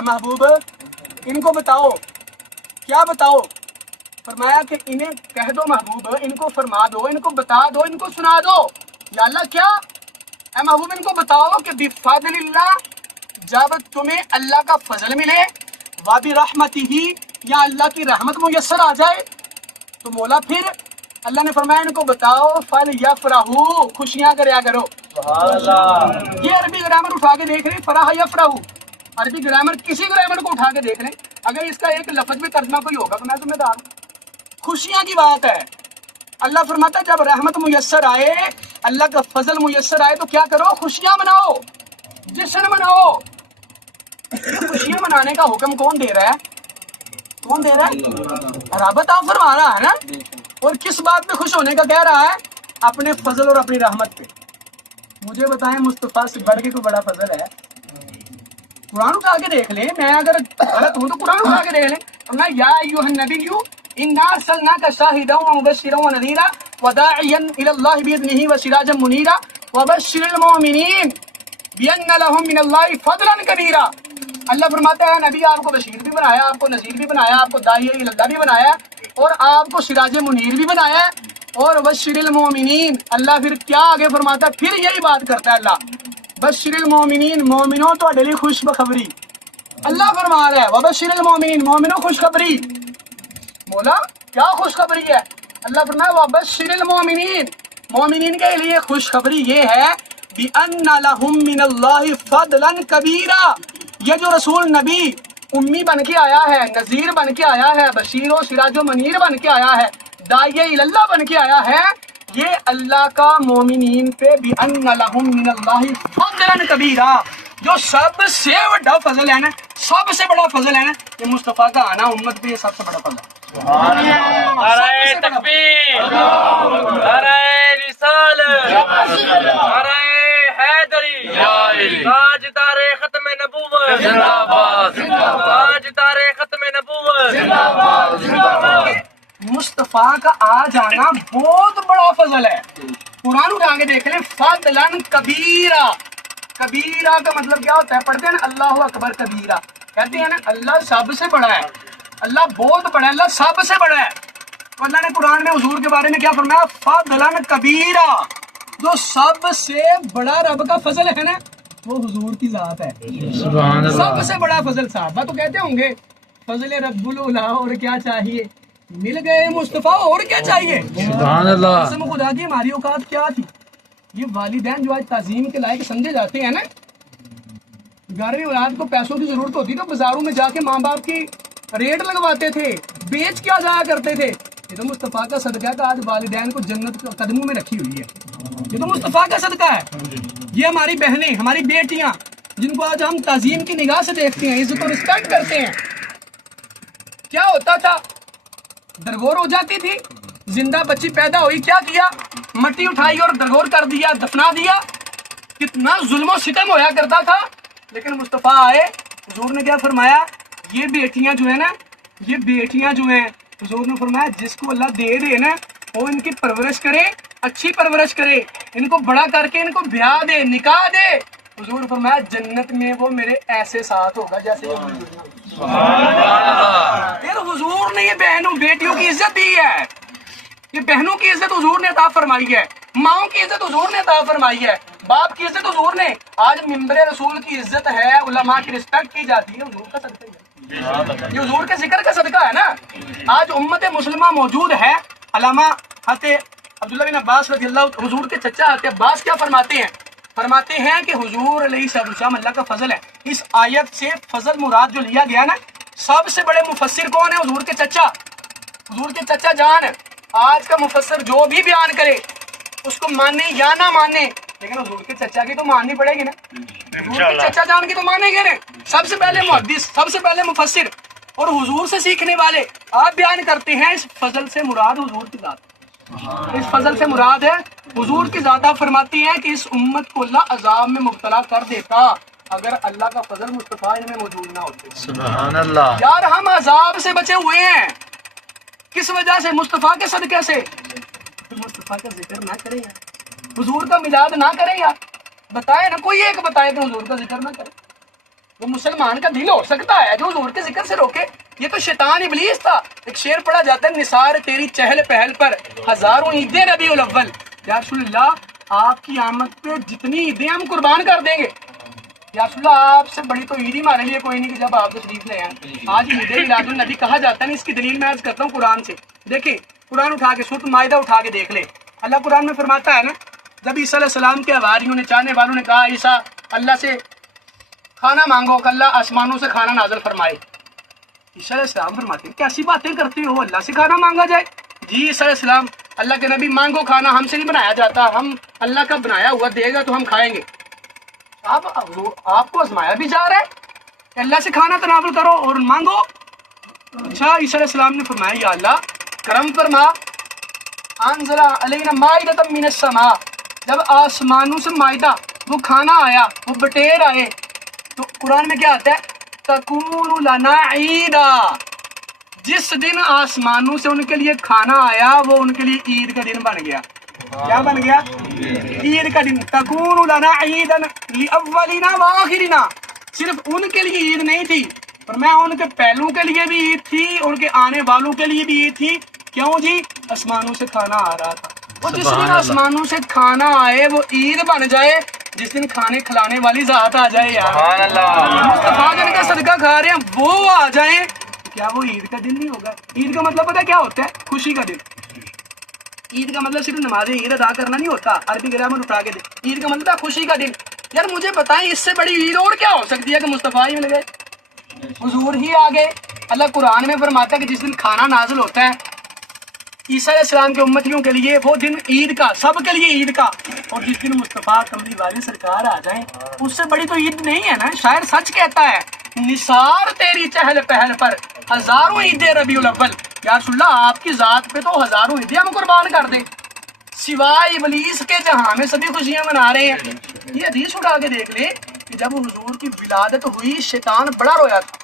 محبوب ان کو بتاؤ، کیا بتاؤ؟ فرمایا کہ انہیں کہہ دو محبوب، ان کو فرما دو، ان کو بتا دو، ان کو سنا دو۔ یا اللہ کیا؟ اے محبوب ان کو بتاؤ کہ بفضل اللہ، جب تمہیں اللہ کا فضل ملے، وبرحمتہ، یا اللہ کی رحمت میسر آ جائے، تو مولا پھر اللہ نے فرمایا ان کو بتاؤ فلیفرحوا، خوشیاں کریا کرو۔ یہ عربی گرامر اٹھا کے دیکھ لیں، فرح یفرحوا، عربی گرامر کسی گرامر کو اٹھا کے دیکھ لیں، اگر اس کا ایک لفظ بھی ترجمہ کوئی ہوگا تو میں ذمہ دار ہوں۔ خوشیاں کی بات ہے۔ اللہ فرماتا ہے جب رحمت میسر آئے، اللہ کا فضل میسر آئے تو کیا کرو؟ خوشیاں مناؤ، جشن مناؤ۔ خوشیاں منانے کا حکم کون دے رہا ہے؟ کون دے رہا ہے؟ رب عطا فرما رہا ہے نا۔ اور کس بات پہ خوش ہونے کا کہہ رہا ہے؟ اپنے فضل اور اپنی رحمت پہ۔ مجھے بتائیں مصطفیٰ سے بڑھ کے کوئی بڑا فضل ہے؟ قرآن اٹھا کے دیکھ لیں، میں اگر غلط ہوں تو قرآن اٹھا کے دیکھ لیں۔ فرمایا یا ایھا النبی انا ارسلناک شاہدا ومبشرا ونذیرا وداعیا الی اللہ باذنہ وسراجا منیرا وبشر المؤمنین بان لهم من اللہ فضلا کبیرا۔ اللہ فرماتا ہے نبی آپ کو بشیر بھی بنایا، آپ کو نذیر بھی بنایا، آپ کو داعی الی اللہ بھی بنایا، اور آپ کو سراج منیر بھی بنایا ہے، اور بشر المؤمنین۔ اللہ پھر کیا آگے فرماتا ہے؟ پھر یہی بات کرتا ہے اللہ، بشر المؤمنین، مومنوں تو ڈلی خوش بخبری۔ اللہ فرما رہا ہے وبشر المؤمنین، مومنوں خوشخبری۔ مولا کیا خوشخبری ہے؟ اللہ فرمایا وبشر المؤمنین، مومنین کے لیے خوشخبری یہ ہے بِأَنَّ لَهُم مِّنَ اللَّهِ فَضْلًا كَبِيرًا۔ یہ جو رسول نبی امی بن کے آیا ہے، نذیر بن کے آیا ہے، بشیر و سراج و منیر بن کے آیا ہے، داعی اللہ بن کے آیا ہے، یہ اللہ کا مومنین پہ بِأَنَّ لَهُم مِّنَ اللَّهِ فَضْلًا كَبِيرًا، جو سب سے بڑا فضل ہے نا، سب سے بڑا فضل ہے نا، یہ مصطفیٰ کا آنا امت پہ یہ سب سے بڑا فضل ہے۔ نعرہ تکبیر، نعرہ رسالت، نعرہ حیدری، تاجدار ختم نبوت، تاجدار ختم نبوت۔ مصطفیٰ کا آ جانا بہت بڑا فضل ہے۔ قرآن اٹھا کے دیکھ لیں، فضلاً کبیرہ۔ کبیرہ کا مطلب کیا ہوتا ہے؟ پڑھتے ہیں نا اللہ اکبر کبیرہ، کہتے ہیں نا اللہ سب سے بڑا ہے، اللہ بہت بڑا ہے، اللہ سب سے بڑا ہے۔ تو اللہ نے قرآن میں حضور کے بارے میں کیا فرمایا؟ فضلاً کبیرہ، جو سب سے بڑا رب کا فضل ہے نا وہ حضور کی ذات ہے۔ سبحان اللہ۔ سب سے بڑا فضل، صحابہ تو کہتے ہوں گے فضل رب العلا، اور کیا چاہیے؟ مل گئے مصطفیٰ، اور کیا چاہیے؟ سبحان اللہ۔ قسم خدا کی ہماری اوقات کیا تھی؟ یہ والدین جو آج تعظیم کے لائق سمجھے جاتے ہیں نا، 11ویں اولاد کو پیسوں کی ضرورت ہوتی تو بازاروں میں جا کے ماں باپ کی ریٹ لگواتے تھے، بیچ کیا جایا کرتے تھے۔ یہ تو مصطفیٰ کا صدقہ ہے کہ آج والدین کو جنت قدموں میں رکھی ہوئی ہے، یہ تو مصطفیٰ کا صدقہ ہے۔ یہ ہماری بہنیں، ہماری بیٹیاں، جن کو آج ہم تعظیم کی نگاہ سے دیکھتے ہیں، عزت و رسپیکٹ کرتے ہیں، کیا ہوتا تھا؟ درگور ہو جاتی تھی، زندہ بچی پیدا ہوئی، کیا کیا؟ مٹی اٹھائی اور درگور کر دیا، دفنا دیا۔ کتنا ظلم و ستم ہویا کرتا تھا، لیکن مصطفیٰ آئے، حضور نے کیا فرمایا؟ یہ بیٹیاں جو ہیں نا، یہ بیٹیاں جو ہیں، حضور نے فرمایا جس کو اللہ دے دے نا، وہ ان کی پرورش کرے، اچھی پرورش کرے، ان کو بڑا کر کے ان کو بیاہ دے، نکاح دے۔ حضور نے فرمایا جنت میں وہ میرے ایسے ساتھ ہوگا جیسے یہ پھر حضور نے یہ بہنوں بیٹیوں کی عزت دی ہے، یہ بہنوں کی عزت حضور نے عطا فرمائی ہے، ماؤں کی عزت حضور نے عطا فرمائی ہے، باپ کی عزت حضور نے۔ آج ممبر رسول کی عزت ہے، علماء کی رسپیکٹ کی جاتی ہے، حضور کا صدقہ ہے، یہ حضور کے ذکر کا صدقہ ہے نا۔ آج امت مسلمہ موجود ہے۔ علامہ حضرت عبداللہ بن عباس رضی اللہ، حضور کے چچا حضرت عباس کیا فرماتے ہیں؟ فرماتے ہیں کہ حضور علیہ السلام اللہ کا فضل ہے۔ اس آیت سے فضل مراد جو لیا گیا نا، سب سے بڑے مفسر کون ہے؟ حضور کے چچا، حضور کے چچا جان۔ آج کا مفسر جو بھی بیان کرے اس کو مانے یا نہ مانے، لیکن حضور کے چچا کی تو ماننی پڑے گی نا، حضور کے چچا جان کی تو مانے گے نا۔ سب سے پہلے محدث، سب سے پہلے مفسر، اور حضور سے سیکھنے والے آپ بیان کرتے ہیں اس فضل سے مراد حضور کی ذات، اس فضل سے مراد ہے حضور کی ذات۔ آپ فرماتی ہیں کہ اس امت کو اللہ عذاب میں مبتلا کر دیتا اگر اللہ کا فضل مصطفیٰ ان میں موجود نہ ہوتے۔ سبحان اللہ۔ یار ہم عذاب سے بچے ہوئے ہیں، کس وجہ سے؟ مصطفیٰ کے صدقے سے۔ مصطفیٰ کا ذکر نہ کریں یار، حضور کا میلاد نہ کریں یار، بتائے نا کوئی ایک بتائے کہ حضور کا ذکر نہ کرے۔ وہ مسلمان کا دل ہو سکتا ہے جو حضور کے ذکر سے روکے؟ یہ تو شیطان ابلیس تھا. ایک شعر پڑھا جاتا ہے نثار تیری چہل پہل پر ہزاروں عیدیں ربیع الاول. یا رسول اللہ آپ کی آمد پہ جتنی عیدیں ہم قربان کر دیں گے. یا رسول اللہ آپ سے بڑی تو عید ہی ہمارے لیے کوئی نہیں کہ جب آپ تشریف لے آئیں. آج عید میلاد النبی کہا جاتا ہے نا، اس کی دلیل میں عرض کرتا ہوں قرآن سے. دیکھیں قرآن اٹھا کے سورۃ مائدہ اٹھا کے دیکھ لیں. اللہ قرآن میں فرماتا ہے نا، جب عیسیٰ علیہ السلام کے حواریوں نے، چاہنے والوں نے کہا عیسیٰ اللہ سے کھانا مانگو کہ اللہ آسمانوں سے کھانا نازل فرمائے. عیسیٰ علیہ السلام فرماتے ہیں کیسی باتیں کرتے ہو، اللہ سے کھانا مانگا جائے؟ جی عیسیٰ علیہ السلام اللہ کے نبی مانگو کھانا، ہم سے نہیں بنایا جاتا، ہم اللہ کا بنایا ہوا دے گا تو ہم کھائیں گے. آپ کو آزمایا بھی جا رہا ہے کہ اللہ سے کھانا تناول کرو اور مانگو. اچھا عیسیٰ علیہ السلام نے فرمایا یا اللہ کرم فرما، انزل علینا مائدۃ من السماء، جب آسمانوں سے مائدہ وہ کھانا آیا، وہ بٹیر آئے، تو قرآن میں کیا آتا ہے تکون لنا عیدا، جس دن آسمانوں سے ان کے لیے کھانا آیا وہ ان کے لیے عید کا دن بن گیا. کیا بن گیا؟ عید کا دن. تکون لنا عیدا لاولینا وآخرنا، صرف ان کے لیے عید نہیں تھی، اور میں ان کے پہلوں کے لیے بھی عید تھی، ان کے آنے والوں کے لیے بھی عید تھی. کیوں جی؟ آسمانوں سے کھانا آ رہا تھا. وہ جس دن آسمانوں سے کھانا آئے وہ عید بن جائے، جس دن کھانے کھلانے والی ذات آ جائے. یار سبحان اللہ. مصطفیٰ جن کا صدقہ کھا رہے ہیں وہ آ جائیں، کیا وہ عید کا دن نہیں ہوگا؟ عید کا مطلب پتہ کیا ہوتا ہے؟ خوشی کا دن. عید کا مطلب صرف نماز عید ادا کرنا نہیں ہوتا، عربی گرامر اٹھا کے دے. عید کا مطلب ہے خوشی کا دن. یار مجھے بتائیں اس سے بڑی عید اور کیا ہو سکتی ہے کہ مصطفیٰ ہی مل گئے، حضور ہی آ گئے. اللہ قرآن میں فرماتا ہے کہ جس دن کھانا نازل ہوتا ہے عیسیٰ علیہ السلام کے امتیوں کے لیے، وہ دن عید کا، سب کے لیے عید کا. اور جس دن مصطفیٰ کملی والے سرکار آ جائیں اس سے بڑی تو عید نہیں ہے نا. شاعر سچ کہتا ہے نثار تیری چہل پہل پر ہزاروں عیدیں ربیع الاول. یا رسول اللہ آپ کی ذات پہ تو ہزاروں عیدیں ہم قربان کر دیں، سوائے ابلیس کے جہاں میں سبھی خوشیاں منا رہے ہیں. یہ حدیث اٹھا کے دیکھ لیں کہ جب حضور کی ولادت ہوئی شیطان بڑا رویا تھا.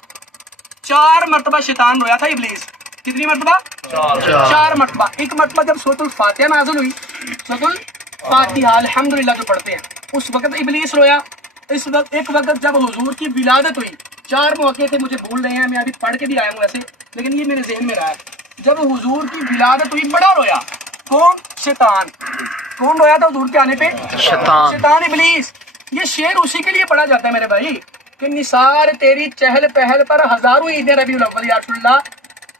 4 مرتبہ شیطان رویا تھا ابلیس. کتنی مرتبہ؟ 4 مرتبہ. ایک مرتبہ جب سورۃ الفاتحہ نازل ہوئی، سورۃ الفاتحہ الحمدللہ جو پڑھتے ہیں، اس وقت ابلیس رویا. اس وقت ایک وقت جب حضور کی ولادت ہوئی، 4 موقع تھے، مجھے بھول رہے ہیں، میں ابھی پڑھ کے بھی آیا ہوں ایسے، لیکن یہ میرے ذہن میں رہا ہے. جب حضور کی ولادت ہوئی بڑا رویا. کون؟ شیطان. کون رویا تھا حضور کے آنے پہ؟ شیطان ابلیس. یہ شعر اسی کے لیے پڑھا جاتا ہے میرے بھائی کہ نثار تیری چہل پہل پر ہزاروں عیدیں ربیع الاول. یا رسول اللہ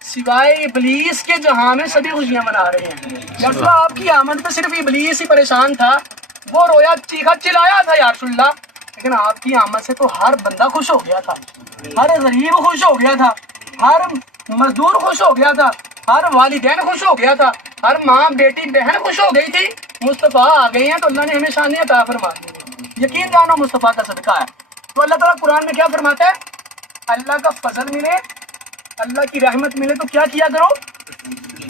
سوائے ابلیس کے جہاں میں سبھی خوشیاں منا رہے ہیں. یا رسول اللہ آپ کی آمد پہ صرف ابلیس ہی پریشان تھا، وہ رویا چیخا چلایا تھا یا رسول اللہ، لیکن آپ کی آمد سے تو ہر بندہ خوش ہو گیا تھا، ہر غریب خوش ہو گیا تھا، ہر مزدور خوش ہو گیا تھا، ہر والدین خوش ہو گیا تھا، ہر ماں بیٹی بہن خوش ہو گئی تھی. مصطفیٰ آ گئے ہیں تو اللہ نے ہمیں شان عطا فرما دی. یقین جانو مصطفیٰ کا صدقہ ہے. تو اللہ تعالیٰ قرآن میں کیا فرماتا ہے؟ اللہ کا فضل ملے، اللہ کی رحمت ملے تو کیا کیا کرو؟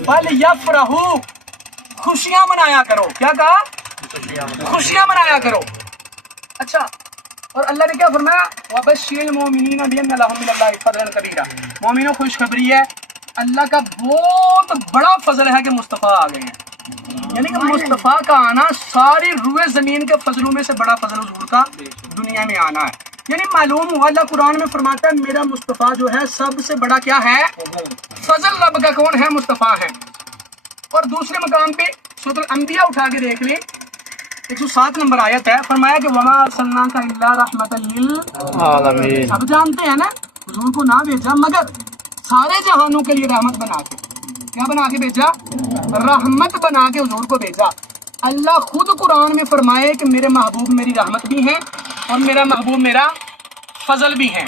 فَلْيَفْرَحُوا، خوشیاں منایا کرو. کیا کہا؟ خوشیاں منایا کرو. اچھا، اور اللہ نے کیا فرمایا؟ وَبَشِّرِ الْمُؤْمِنِينَ بِأَنَّ لَهُم مِّنَ اللَّهِ فَضْلًا كَبِيرًا. مومنوں خوشخبری ہے، اللہ کا بہت بڑا فضل ہے کہ مصطفیٰ آ گئے ہیں. یعنی کہ مصطفیٰ کا آنا ساری روئے زمین کے فضلوں میں سے بڑا فضل حضور کا دنیا میں آنا ہے. یعنی معلوم ہوا اللہ قرآن میں فرماتا ہے میرا مصطفیٰ جو ہے سب سے بڑا کیا ہے؟ فضل رب کا کون ہے؟ مصطفیٰ ہے. اور دوسرے مقام پہ سورۃ الانبیاء اٹھا کے دیکھ لیں، 107 نمبر آیت ہے، فرمایا کہ وَمَا أَرْسَلْنَاكَ إِلَّا رَحْمَةً لِّلْعَالَمِينَ. اب جانتے ہیں نا حضور کو نہ بھیجا مگر سارے جہانوں کے لیے رحمت بنا کے. کیا بنا کے بھیجا؟ رحمت بنا کے حضور کو بھیجا. اللہ خود قرآن میں فرمائے کہ میرے محبوب میری رحمت بھی ہیں اور میرا محبوب میرا فضل بھی ہیں.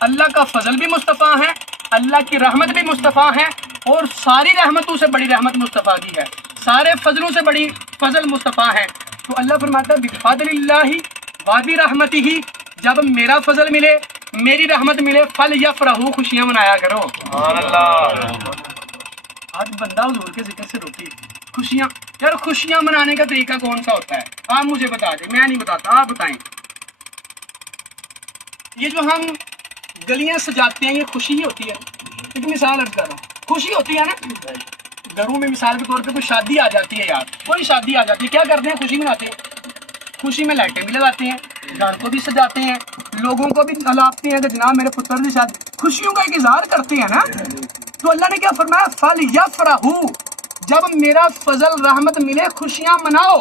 اللہ کا فضل بھی مصطفیٰ ہے، اللہ کی رحمت بھی مصطفیٰ ہے، اور ساری رحمتوں سے بڑی رحمت مصطفیٰ کی ہے، سارے فضلوں سے بڑی فضل مصطفیٰ ہے. تو اللہ فرماتا ہے بفضل اللہ وبرحمتہ، جب میرا فضل ملے، میری رحمت ملے، فلیفرحوا، خوشیاں منایا کرو. سبحان اللہ. آج بندہ حضور کے ذکر سے روکی خوشیاں. یار خوشیاں منانے کا طریقہ کون سا ہوتا ہے؟ آپ مجھے بتا دیں، میں نہیں بتاتا، آپ بتائیں. یہ جو ہم گلیاں سجاتے ہیں یہ خوشی ہی ہوتی ہے. ایک مثال عرض کر رہا ہوں، خوشی ہوتی ہے نا. گھروں میں مثال کے طور پہ کوئی شادی آ جاتی ہے، یار کوئی شادی آ جاتی ہے، کیا کرتے ہیں؟ خوشی مناتے ہیں. خوشی میں لائٹیں بھی لگاتے ہیں، گھر کو بھی سجاتے ہیں, لوگوں کو بھی کہلاتے ہیں کہ جناب میرے پتر کے ساتھ خوشیوں کا ایک اظہار کرتے ہیں نا. تو اللہ نے کیا فرمایا, فَلْيَفْرَحُوا, جب میرا فضل رحمت ملے خوشیاں مناؤ.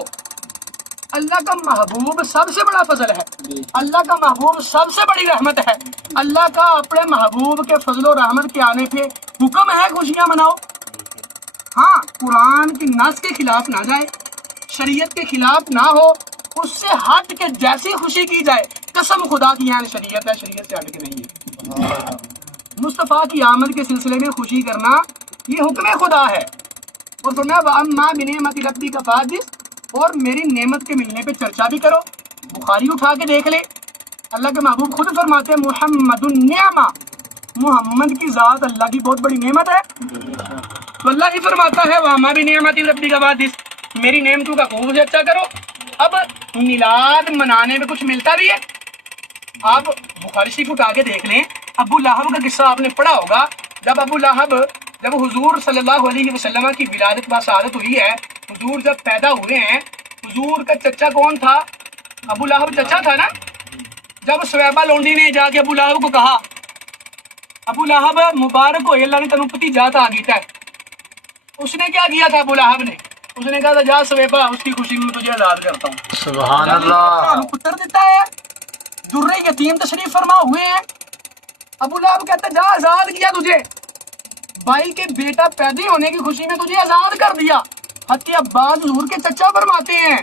اللہ کا محبوب سب سے بڑا فضل ہے, اللہ کا محبوب سب سے بڑی رحمت ہے. اللہ کا اپنے محبوب کے فضل و رحمت کے آنے پہ حکم ہے خوشیاں مناؤ. ہاں, قرآن کی نص کے خلاف نہ جائے, شریعت کے خلاف نہ ہو, اس سے ہٹ کے جیسی خوشی کی جائے, قسم خدا کی یعنی شریعت ہے, شریعت سے ہٹ کے نہیں ہے. مصطفیٰ کی آمد کے سلسلے میں خوشی کرنا یہ حکم خدا ہے. اور فرمایا وَأَمَّا بِنِعْمَتِ رَبِّكَ فَحَدِّثْ, اور میری نعمت کے ملنے پہ چرچا بھی کرو. بخاری اٹھا کے دیکھ لے, اللہ کے محبوب خود فرماتے ہیں محمد النعمہ, محمد کی ذات اللہ کی بہت بڑی نعمت ہے. تو اللہ ہی فرماتا ہے وَأَمَّا بِنِعْمَتِ رَبِّكَ فَحَدِّثْ, میری نعمتوں کا خوب چرچا کرو. اب میلاد منانے میں کچھ ملتا بھی ہے. آپ بخاری شریف اٹھا کے دیکھ لیں, ابو لہب کا قصہ آپ نے پڑھا ہوگا. جب حضور صلی اللہ علیہ وسلم کی ولادت بسعادت ہوئی ہے, حضور جب پیدا ہوئے ہیں, حضور کا چچا کون تھا؟ ابو لہب چچا تھا نا. جب سویبہ لونڈی نے جا کے ابو لہب کو کہا, ابو لہب مبارک ہوئے اللہ نے تنوں پتی جات آ گیتا ہے, اس نے کیا کیا تھا ابو لہب نے؟ اس نے کہا تھا جا سویبہ, اس کی خوشی میں تجھے آزاد کرتا ہوں. سبحان اللہ. پتر دیتا ہے, در یتیم تشریف فرما ہوئے ہیں. ابو لہب کہتا ہے جا آزاد کیا تجھے, بھائی کے بیٹا پیدا ہونے کی خوشی میں تجھے آزاد کر دیا. حتی عباس حضور کے چچا فرماتے ہیں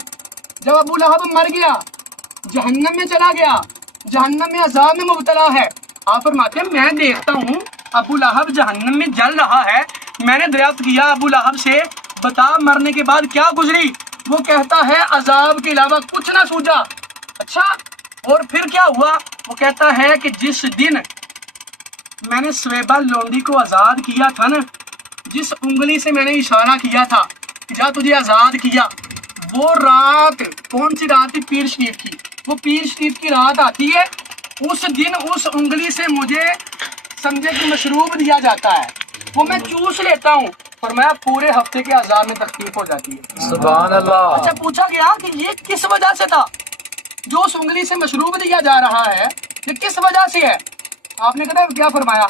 جب ابو لہب مر گیا, جہنم میں چلا گیا, جہنم میں عذاب میں مبتلا ہے, آپ فرماتے ہیں میں دیکھتا ہوں ابو لہب جہنم میں جل رہا ہے. میں نے دریافت کیا ابو لہب سے, بتا مرنے کے بعد کیا گزری؟ وہ کہتا ہے عذاب کے علاوہ کچھ نہ سوچا. اچھا, اور پھر کیا ہوا؟ وہ کہتا ہے کہ جس دن میں نے سویبہ لونڈی کو آزاد کیا تھا نا, جس انگلی سے میں نے اشارہ کیا تھا کہ جا تجھے آزاد کیا, وہ رات کون سی رات تھی؟ پیر شریف کی. وہ پیر شریف کی رات آتی ہے, اس دن اس انگلی سے مجھے سمجھے کہ مشروب دیا جاتا ہے, وہ میں چوس لیتا ہوں. فرمایا پورے ہفتے کے عذاب میں تخفیف ہو جاتی ہے. سبحان اللہ. اچھا, پوچھا گیا کہ یہ کس وجہ سے تھا جو اس انگلی سے مشروب دیا جا رہا ہے, یہ کس وجہ سے ہے؟ آپ نے کہا کیا فرمایا؟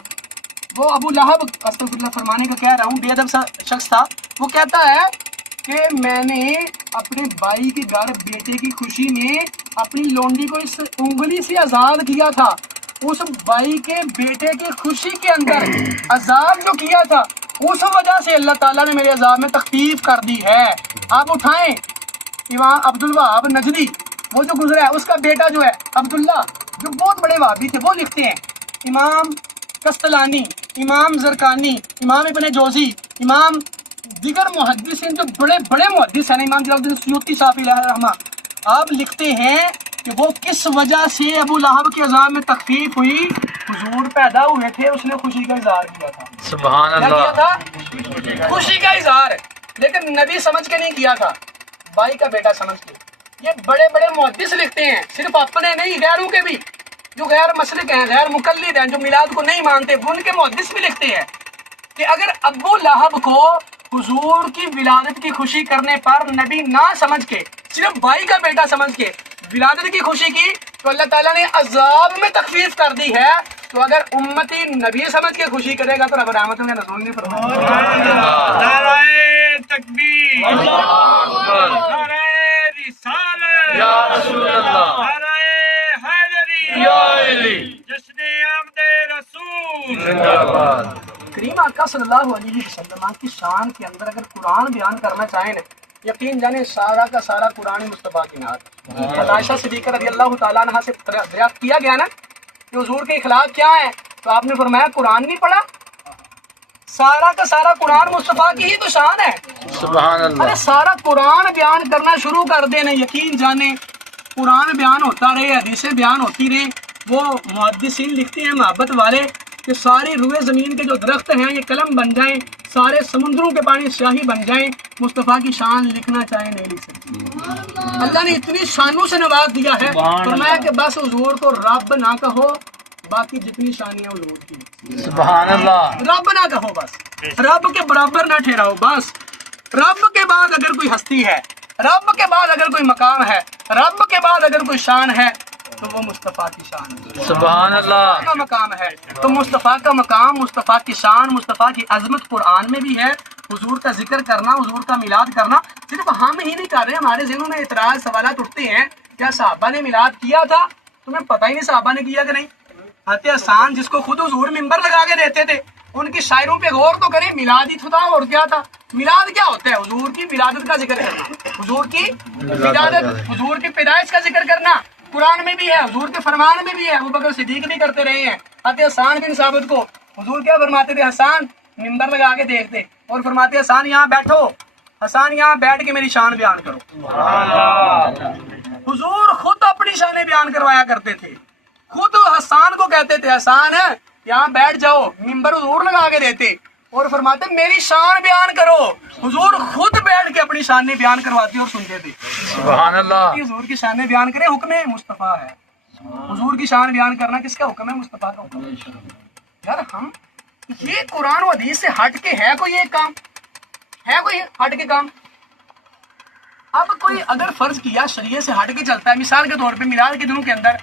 وہ ابو لہب, استغفر اللہ فرمانے کا کہہ رہا ہوں, بے ادب سا شخص تھا. وہ کہتا ہے کہ میں نے اپنے بھائی کے گھر بیٹے کی خوشی میں اپنی لونڈی کو اس انگلی سے آزاد کیا تھا. اس بھائی کے بیٹے کی خوشی کے اندر عذاب جو کیا تھا, اس وجہ سے اللہ تعالیٰ نے میرے عذاب میں تخفیف کر دی ہے. آپ اٹھائیں امام عبدالوہاب نجدی, وہ جو گزرا ہے, اس کا بیٹا جو ہے عبداللہ, جو بہت بڑے وہابی تھے, وہ لکھتے ہیں امام قسطلانی, امام زرقانی, امام ابن جوزی, امام دیگر محدثین جو بڑے بڑے محدث ہیں, امام جلال الدین سیوطی صاحب علیہ الرحمہ, آپ لکھتے ہیں کہ وہ کس وجہ سے ابو لہب کے عذاب میں تخفیف ہوئی؟ حضور پیدا ہوئے تھے, اس نے خوشی کا اظہار کیا تھا. سبحان کیا کیا اللہ. تھا؟ خوشی کا اظہار. لیکن نبی سمجھ کے نہیں کیا تھا, بھائی کا بیٹا سمجھ کے. یہ بڑے بڑے محدث لکھتے ہیں, صرف اپنے نہیں, غیروں کے بھی, جو غیر مسلک ہیں, غیر مقلد ہیں, جو میلاد کو نہیں مانتے, ان کے محدث بھی لکھتے ہیں کہ اگر ابو لہب کو حضور کی ولادت کی خوشی کرنے پر نبی نہ سمجھ کے, صرف بھائی کا بیٹا سمجھ کے ولادت کی خوشی کی, تو اللہ تعالیٰ نے عذاب میں تخفیف کر دی ہے. تو اگر امتی نبی سمجھ کے خوشی کرے گا تو رب رحمتوں کے نزول نہیں فرمائے. نعرہ تکبیر, نعرہ رسالت, یا رسول اللہ, نعرہ حیدری, یا علی, جشن آمد رسول. زندہ باد. کریم آقا صلی اللہ علیہ وسلم کی شان کے اندر اگر قرآن بیان کرنا چاہیں نا, یقین جانے سارا کا سارا قرآن مصطفیٰ کی نعت. عائشہ صدیقہ رضی اللہ تعالیٰ عنہ سے دریافت کیا گیا نا کہ حضور کے اخلاق کیا ہیں, تو آپ نے فرمایا قرآن نہیں پڑھا, سارا کا سارا قرآن مصطفیٰ کی ہی تو شان ہے. سبحان ارے اللہ. سارا قرآن بیان کرنا شروع کر دیں نا, یقین جانے قرآن بیان ہوتا رہے, حدیثیں بیان ہوتی رہیں. وہ محدثین لکھتے ہیں محبت والے کہ ساری روئے زمین کے جو درخت ہیں یہ قلم بن جائیں, سارے سمندروں کے پانی سیاہی بن جائیں, مصطفیٰ کی شان لکھنا چاہیں نہیں لکھ سکتے. اللہ نے اتنی شانوں سے نواز دیا ہے, فرمایا کہ بس حضور کو رب نہ کہو, باقی جتنی شانیاں حضور کی. سبحان اللہ. رب نہ کہو, بس رب کے برابر نہ ٹھہراؤ. بس رب کے بعد اگر کوئی ہستی ہے, رب کے بعد اگر کوئی مقام ہے, رب کے بعد اگر کوئی شان ہے, تو وہ مصطفیٰ کی شان ہے، سبحان اللہ کا مقام ہے۔ تو مصطفیٰ کا مقام، مصطفیٰ کی شان، مصطفیٰ کی عظمت قرآن میں بھی ہے۔ حضور کا ذکر کرنا، حضور کا میلاد کرنا صرف ہم ہی نہیں کر رہے، ہمارے ذہنوں میں اعتراض سوالات اٹھتے ہیں، کیا صحابہ نے میلاد کیا تھا؟ تمہیں پتہ ہی نہیں صحابہ نے کیا کہ نہیں۔ حضرت حسان جس کو خود حضور ممبر لگا کے دیتے تھے، ان کی شاعروں پہ غور تو کریں، میلاد ہی تھا اور کیا تھا؟ میلاد کیا ہوتا ہے؟ حضور کی ولادت کا ذکر کرنا، حضور کی ولادت، حضور کی پیدائش کا ذکر کرنا قرآن میں بھی ہے، حضور کے فرمان میں بھی ہے، ابوبکر صدیق بھی کرتے رہے ہیں۔ حضرت حسان بن ثابت کو حضور کیا فرماتے تھے؟ حسان ممبر لگا کے دیکھتے اور فرماتے حسان یہاں بیٹھو، حسان یہاں بیٹھ کے میری شان بیان کرو۔ حضور خود اپنی شانیں بیان کروایا کرتے تھے، خود حسان کو کہتے تھے حسان یہاں بیٹھ جاؤ، ممبر حضور لگا کے دیتے اور فرماتے میری شان بیان کرو۔ حضور خود بیٹھ کے اپنی شانیں بیان کرواتے اور سنتے تھے۔ سبحان اللہ حضور کی شانیں بیان کریں، حکم مصطفیٰ ہے۔ حضور کی شان بیان کرنا کس کا حکم ہے؟ مصطفیٰ کا حکم ہے۔ یار ہم یہ قرآن و حدیث سے ہٹ کے ہے کوئی ایک کام؟ ہے کوئی ہٹ کے کام؟ اب کوئی اگر فرض کیا شریعت سے ہٹ کے چلتا ہے، مثال کے طور پہ میلاد کے دنوں کے اندر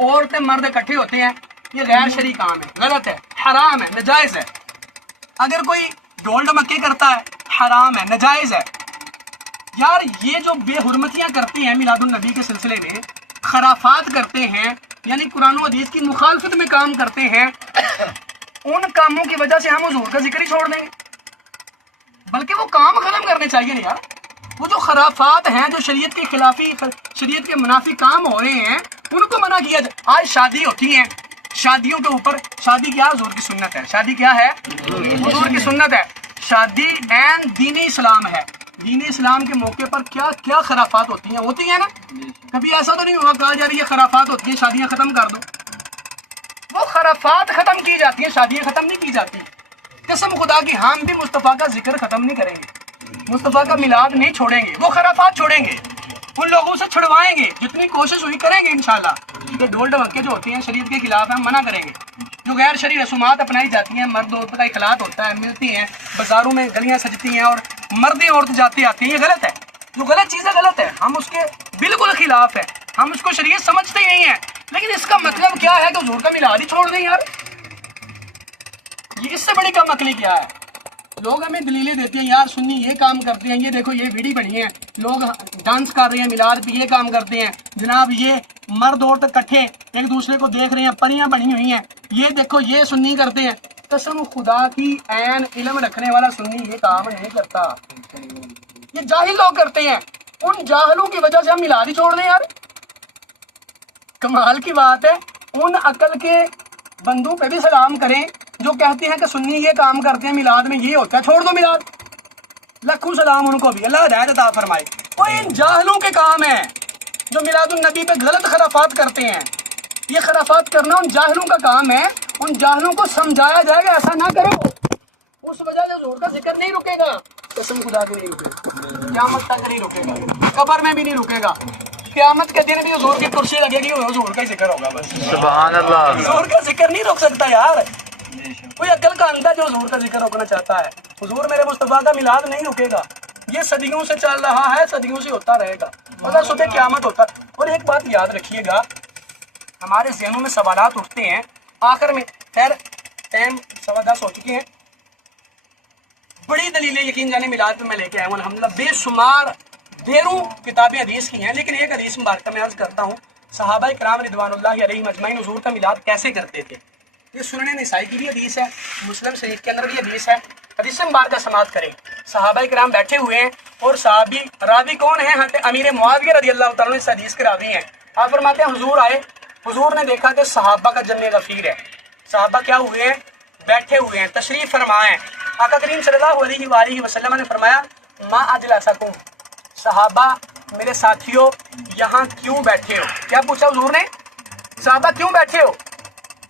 عورتیں مرد اکٹھے ہوتے ہیں، یہ غیر شرعی کام ہے، غلط ہے، حرام ہے، ناجائز ہے۔ اگر کوئی ڈھول ڈمکے کرتا ہے، حرام ہے، ناجائز ہے۔ یار یہ جو بے حرمتیاں کرتے ہیں میلاد النبی کے سلسلے میں، خرافات کرتے ہیں، یعنی قرآن و حدیث کی مخالفت میں کام کرتے ہیں، ان کاموں کی وجہ سے ہم حضور کا ذکر ہی چھوڑ دیں گے؟ بلکہ وہ کام ختم کرنے چاہیے نا یار۔ وہ جو خرافات ہیں، جو شریعت کے خلافی، شریعت کے منافی کام ہو رہے ہیں، ان کو منع کیا جائے۔ آج شادی ہوتی ہیں، شادیوں کے اوپر شادی کیا؟ حضور کی سنت ہے۔ شادی کیا ہے؟ حضور کی سنت ہے۔ شادی عین دین اسلام ہے۔ دین اسلام کے موقع پر کیا کیا خرافات ہوتی ہیں نا؟ کبھی ایسا تو نہیں ہوا کہا جا رہی ہے خرافات ہوتی ہیں شادیاں ختم کر دو؟ وہ خرافات ختم کی جاتی ہیں، شادیاں ختم نہیں کی جاتی۔ قسم خدا کی ہم بھی مصطفیٰ کا ذکر ختم نہیں کریں گے، مصطفیٰ کا میلاد نہیں چھوڑیں گے، وہ خرافات چھوڑیں گے، ان لوگوں سے چھڑوائیں گے، جتنی کوشش ہوئی کریں گے انشاءاللہ۔ یہ ڈھول ڈمکے جو ہوتے ہیں شریعت کے خلاف ہیں، ہم منع کریں گے۔ جو غیر شرعی رسومات اپنائی جاتی ہیں، مرد عورت کا اختلاط ہوتا ہے، ملتی ہیں بازاروں میں، گلیاں سجتی ہیں اور مرد عورت جاتے آتے ہیں، یہ غلط ہے۔ جو غلط چیز ہے غلط ہے، ہم اس کے بالکل خلاف ہیں، ہم اس کو شریعت سمجھتے ہی نہیں ہیں۔ لیکن اس کا مطلب کیا ہے کہ حضور کا میلاد ہی چھوڑ دیں یار؟ یہ اس سے بڑی کم عقلی کیا ہے؟ لوگ ہمیں دلیلیں دیتے ہیں، یار سنی یہ کام کرتے ہیں، یہ دیکھو یہ ویڈیو بنی ہے، لوگ ڈانس کر رہے ہیں میلاد پہ، یہ کام کرتے ہیں جناب، یہ مرد عورت اکٹھے ایک دوسرے کو دیکھ رہے ہیں، پریاں بنی ہوئی ہیں، یہ دیکھو یہ سنی کرتے ہیں۔ قسم خدا کی عین علم رکھنے والا سنی یہ کام نہیں کرتا، یہ جاہل لوگ کرتے ہیں۔ ان جاہلوں کی وجہ سے ہم میلاد ہی چھوڑ دیں یار؟ کمال کی بات ہے۔ ان عقل کے بندوں پہ بھی سلام کریں جو کہتے ہیں کہ سنی یہ کام کرتے ہیں، میلاد میں یہ ہوتا ہے، چھوڑ دو میلاد۔ لاکھوں سلام ان کو بھی، اللہ ہدایت عطا فرمائے۔ وہ ان جاہلوں کے کام ہیں جو میلاد النبی پہ غلط خرافات کرتے ہیں۔ یہ خرافات کرنا ان جاہلوں کا کام ہے، ان جاہلوں کو سمجھایا جائے گا ایسا نہ کرو، اس وجہ سے حضور کا ذکر نہیں رکے گا، قسم خدا کی نہیں رکے گا، قیامت تک نہیں رکے گا، قبر میں بھی نہیں رکے گا، قیامت کے دن بھی حضور کی کرسی لگے گی، حضور کا ذکر ہوگا بس۔ سبحان اللہ حضور کا ذکر نہیں روک سکتا یار، کوئی عقل کا اندھا جو حضور کا ذکر روکنا چاہتا ہے۔ حضور میرے مصطفیٰ کا میلاد نہیں رکے گا، یہ صدیوں سے چل رہا ہے، صدیوں سے ہوتا رہے گا، پتہ صبح قیامت ہوتا۔ اور ایک بات یاد رکھیے گا، ہمارے ذہنوں میں سوالات اٹھتے ہیں آخر میں، خیر ٹائم 10:15 ہو چکے ہیں، بڑی دلیلیں یقین جانے میلاد پہ میں لے کے آیا ہوں الحمدللہ، بے شمار ڈھیروں کتابیں حدیث کی ہیں، لیکن ایک حدیث مبارکہ میں عرض کرتا ہوں، صحابہ کرام رضوان اللہ علیہم اجمعین حضور کا میلاد کیسے کرتے تھے۔ یہ سنن نسائی کی بھی حدیث ہے، مسلم شریف کے اندر بھی حدیث ہے، حدیث مبارکہ سماعت کریں۔ صحابہ کرام بیٹھے ہوئے ہیں اور صحابی راوی کون ہیں؟ حضرت امیر معاویہ رضی اللہ تعالیٰ عنہ اس حدیث کے راوی ہیں۔ آپ فرماتے ہیں حضور آئے، حضور نے دیکھا کہ صحابہ کا جمع غفیر ہے، صحابہ کیا ہوئے ہیں؟ بیٹھے ہوئے ہیں، تشریف فرما ہیں۔ آقا کریم صلی اللہ علیہ وآلہ وسلم نے فرمایا ما اجلسکم، صحابہ میرے ساتھیوں یہاں کیوں بیٹھے ہو؟ کیا پوچھا حضور نے؟ صحابہ کیوں بیٹھے ہو؟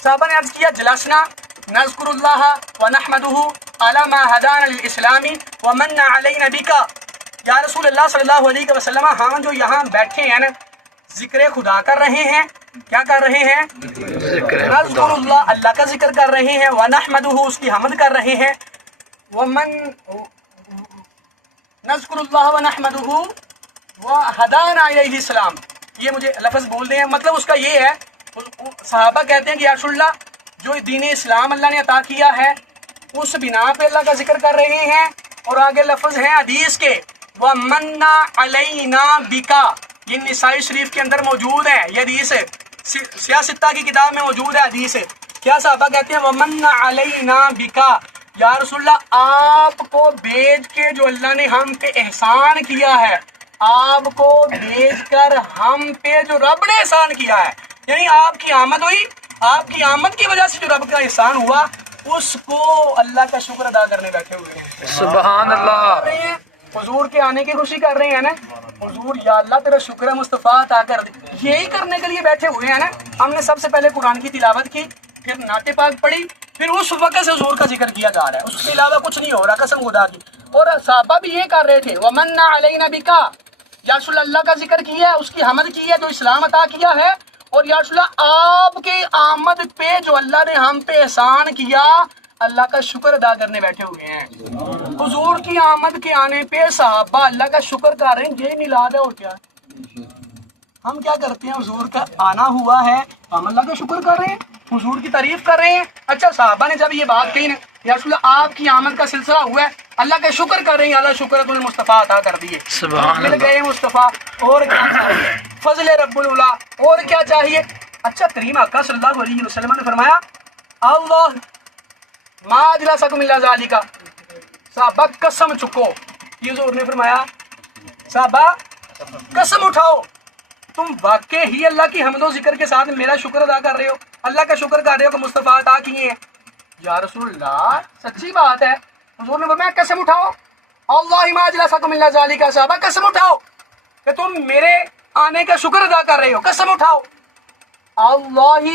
صحابہ نے عرض کیا جلسنا نذکر اللہ ونحمدہ علی ما ہدانا للاسلام ومن علینا بکا، یا رسول اللہ صلی اللہ علیہ وسلم ہاں جو یہاں بیٹھے ہیں نا ذکر خدا کر رہے ہیں، کیا کر رہے ہیں؟ نذکر اللہ، اللہ کا ذکر کر رہے ہیں، ونحمدہ اس کی حمد کر رہے ہیں، ومن نذکر اللہ ونحمدہ وہدانا الی الاسلام، یہ مجھے لفظ بول دیں، مطلب اس کا یہ ہے، صحابہ کہتے ہیں کہ یا رسول اللہ جو دین اسلام اللہ نے عطا کیا ہے اس بنا پہ اللہ کا ذکر کر رہے ہیں، اور آگے لفظ ہیں حدیث کے وَمَنَّا عَلَيْنَا بِكَ، یہ نسائی شریف کے اندر موجود ہے، یہ حدیث ہے، سیاستہ کی کتاب میں موجود ہے حدیث ہے۔ کیا صحابہ کہتے ہیں وَمَنَّا عَلَيْنَا بِكَ، یا رسول اللہ آپ کو بھیج کے جو اللہ نے ہم پہ احسان کیا ہے، آپ کو بھیج کر ہم پہ جو رب نے احسان کیا ہے، یعنی آپ کی آمد ہوئی، آپ کی آمد کی وجہ سے جو رب کا احسان ہوا اس کو اللہ کا شکر ادا کرنے بیٹھے ہوئے ہیں۔ سبحان اللہ۔ حضور کے آنے کی خوشی کر رہے ہیں نا، حضور یا اللہ تیرا شکر ہے مصطفیٰ عطا کر دے، یہی کرنے کے لیے بیٹھے ہوئے ہیں نا۔ ہم نے سب سے پہلے قرآن کی تلاوت کی، پھر نعت پاک پڑھی، پھر اس وقت سے حضور کا ذکر کیا جا رہا ہے، اس کے علاوہ کچھ نہیں ہو رہا، قسم خدا کی۔ اور صحابہ بھی یہ کر رہے تھے وَمَنَّا عَلَيْنَا بِكَ، یا رسول اللہ کا ذکر کیا ہے، اس کی حمد کی ہے جو اسلام عطا کیا ہے، اور یا رسول اللہ آپ کی آمد پہ جو اللہ نے ہم پہ احسان کیا اللہ کا شکر ادا کرنے بیٹھے ہوئے ہیں۔ حضور کی آمد کے آنے پہ صحابہ اللہ کا شکر کر رہے ہیں، یہ میلاد ہے اور کیا؟ ہم کیا کرتے ہیں؟ حضور کا آنا ہوا ہے، ہم اللہ کا شکر کر رہے ہیں، حضور کی تعریف کر رہے ہیں۔ اچھا صحابہ نے جب یہ بات کہی نا یا رسول اللہ آپ کی آمد کا سلسلہ ہوا ہے، اللہ کا شکر کر رہے ہیں، اللہ شکر تم نے مصطفیٰ عطا کر دیے، سبحان مل اللہ۔ گئے مصطفیٰ، اور کیا چاہیے؟ فضل رب العلا، اور کیا چاہیے؟ اچھا کریم آقا صلی اللہ علیہ وسلم نے فرمایا اللہ ما اجلسکم الا ذالک، صحابہ قسم چکو، یہ حضور نے فرمایا صحابہ قسم اٹھاؤ تم واقع ہی اللہ کی حمد و ذکر کے ساتھ میرا شکر ادا کر رہے ہو، اللہ کا شکر کر رہے ہو کہ مصطفیٰ عطا کیے ہیں۔ یا رسول اللہ سچی بات ہے، حضور نے فرمایا قسم اٹھاؤ اللہ ما اجلسکم الا ذالک، صحابہ قسم اٹھاؤ کہ تم میرے آنے کا شکر ادا کر رہے ہو، قسم اٹھاؤ اللہ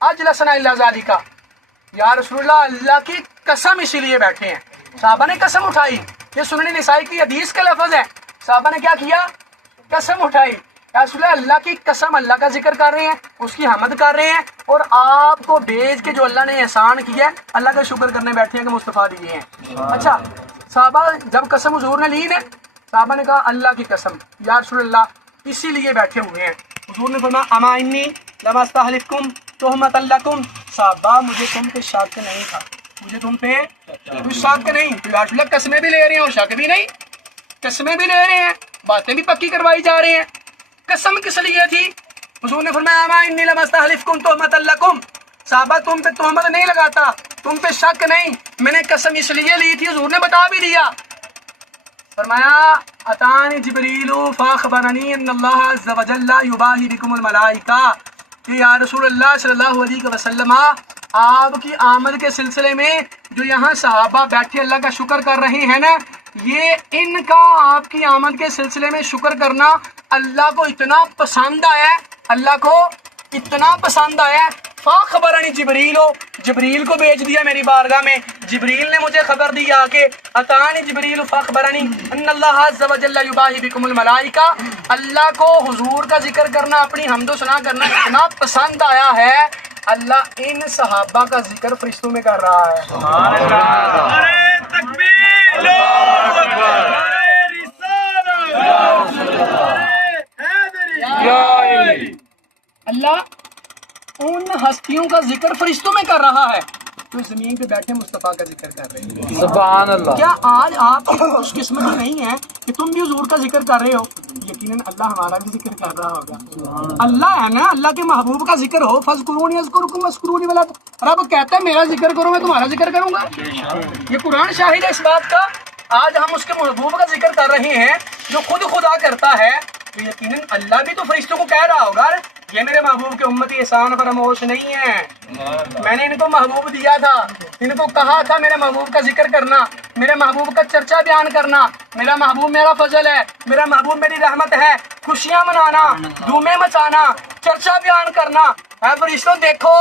اجلسنا الا ذالک، یا رسول اللہ اللہ کی قسم اسی لیے بیٹھے ہیں۔ صحابہ نے قسم اٹھائی، یہ سنن نسائی کی حدیث کا لفظ ہے، صحابہ نے کیا کیا؟ قسم اٹھائی، یا رسول اللہ اللہ کی قسم اللہ کا ذکر کر رہے ہیں، اس کی حمد کر رہے ہیں، اور آپ کو بھیج کے جو اللہ نے احسان کیا ہے اللہ کا شکر کرنے بیٹھے ہیں کہ مصطفیٰ دیے ہیں۔ اچھا صحابہ جب قسم حضور نے لی نا، صحابہ نے کہا اللہ کی قسم یا رسول اللہ اسی لیے بیٹھے ہوئے ہیں۔ حضور نے فرمایا اما انی لما استحلفکم تہمۃ لکم، صحابہ مجھے تم پہ شک نہیں تھا، مجھے تم پہ کوئی شک نہیں، تو یا رسول اللہ قسمیں بھی لے رہے ہیں اور شک بھی نہیں، قسمیں بھی لے رہے ہیں، باتیں بھی پکی کروائی جا رہی ہیں۔ قسم کس لیے تھی؟ حضور نے فرمایا اما انی لما استحلفکم تہمۃ لکم، صحابہ تم پہ تہمت نہیں لگاتا، تم پہ شک نہیں، میں نے قسم اس لیے لی تھی، حضور نے بتا بھی دیا۔ فرمایا اتانی جبریل فاخبرنی ان اللہ عز وجل یباہی بکم الملائکہ، کہ یا رسول اللہ صلی اللہ علیہ وسلم آپ کی آمد کے سلسلے میں جو یہاں صحابہ بیٹھے اللہ کا شکر کر رہے ہیں نا، یہ ان کا آپ کی آمد کے سلسلے میں شکر کرنا اللہ کو اتنا پسند آیا ہے، اللہ کو اتنا پسند آیا ہے، فاخبرنی جبریل، جبریل کو بھیج دیا میری بارگاہ میں، جبریل نے مجھے خبر دی آ کے اتانی جبریل فاخبرنی ان اللہ عز وجل یباہی بکم الملائکہ، اللہ کو حضور کا ذکر کرنا، اپنی حمد و ثنا کرنا اتنا پسند آیا ہے، اللہ ان صحابہ کا ذکر فرشتوں میں کر رہا ہے۔ سبحان اللہ۔ نعرہ تکبیر، اللہ اکبر، نعرہ رسالت، نعرہ حیدری، اللہ ان ہستیوں کا ذکر فرشتوں میں کر رہا ہے تو زمین پہ بیٹھے مصطفیٰ کا ذکر کر رہے ہیں۔ سبحان اللہ۔ کیا آج آپ کی خوش قسمتی نہیں ہے کہ تم بھی حضور کا ذکر کر رہے ہو؟ یقیناً اللہ ہمارا بھی ذکر کر رہا ہوگا، اللہ ہے نا، اللہ کے محبوب کا ذکر ہو، فذکرونی اذکرکم واشکرونی ولا تکفرون، رب کہتا ہے میرا ذکر کرو میں تمہارا ذکر کروں گا، یہ قرآن شاہد ہے اس بات کا۔ آج ہم اس کے محبوب کا ذکر کر رہے ہیں جو خود خدا کرتا ہے، تو یقیناً اللہ بھی تو فرشتوں کو کہہ رہا ہوگا یہ میرے محبوب کے امتی احسان فراموش نہیں ہے، میں نے ان کو محبوب دیا تھا، ان کو کہا تھا میرے محبوب کا ذکر کرنا، میرے محبوب کا چرچا بیان کرنا، میرا محبوب میرا فضل ہے، میرا محبوب میری رحمت ہے، خوشیاں منانا، دھومیں مچانا، چرچا بیان کرنا۔ اے فرشتوں دیکھو